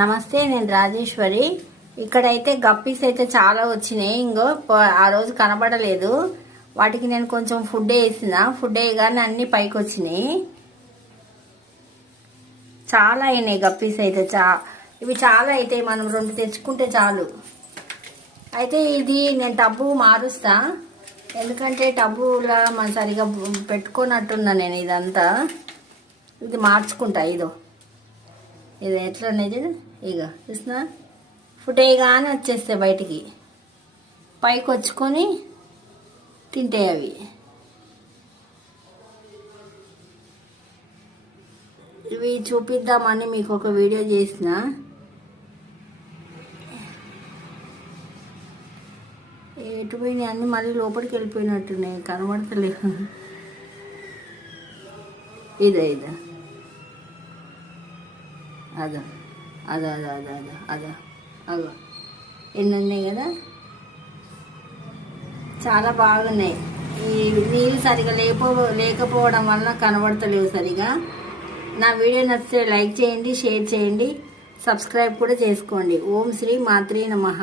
నమస్తే, నేను రాజేశ్వరి. ఇక్కడైతే గప్పీస్ అయితే చాలా వచ్చినాయి. ఇంకో ఆ రోజు కనబడలేదు. వాటికి నేను కొంచెం ఫుడ్ వేయగానే అన్ని పైకి వచ్చినాయి. చాలా అయినాయి గప్పీస్ అయితే. ఇవి చాలా అవుతాయి, మనం 2 తెచ్చుకుంటే చాలు. అయితే ఇది నేను టబ్బు మారుస్తా, ఎందుకంటే టబ్బులా మనం సరిగా పెట్టుకున్నట్టున్నా నేను. ఇదంతా ఇది మార్చుకుంటా. ఇది ఎట్లా అనేది ఇక చూసినా ఫుడ్ వేయగానే వచ్చేస్తాయి బయటికి, పైకి వచ్చుకొని తింటాయి అవి. ఇవి చూపిద్దామని మీకు ఒక వీడియో చేసిన. ఎటు పోయినాయి అన్నీ మళ్ళీ లోపలికి వెళ్ళిపోయినట్టున్నాయి, కనబడతలేవు. ఇదే అదో అదో అదో అదో అదో అదో అదో ఎన్ని ఉన్నాయి కదా, చాలా బాగున్నాయి. ఈ నీళ్ళు సరిగా లేకపోవడం వల్ల కనబడతలేవు సరిగా. నా వీడియో నచ్చితే లైక్ చేయండి, షేర్ చేయండి, సబ్స్క్రైబ్ కూడా చేసుకోండి. ఓం శ్రీ మాత్రే నమః.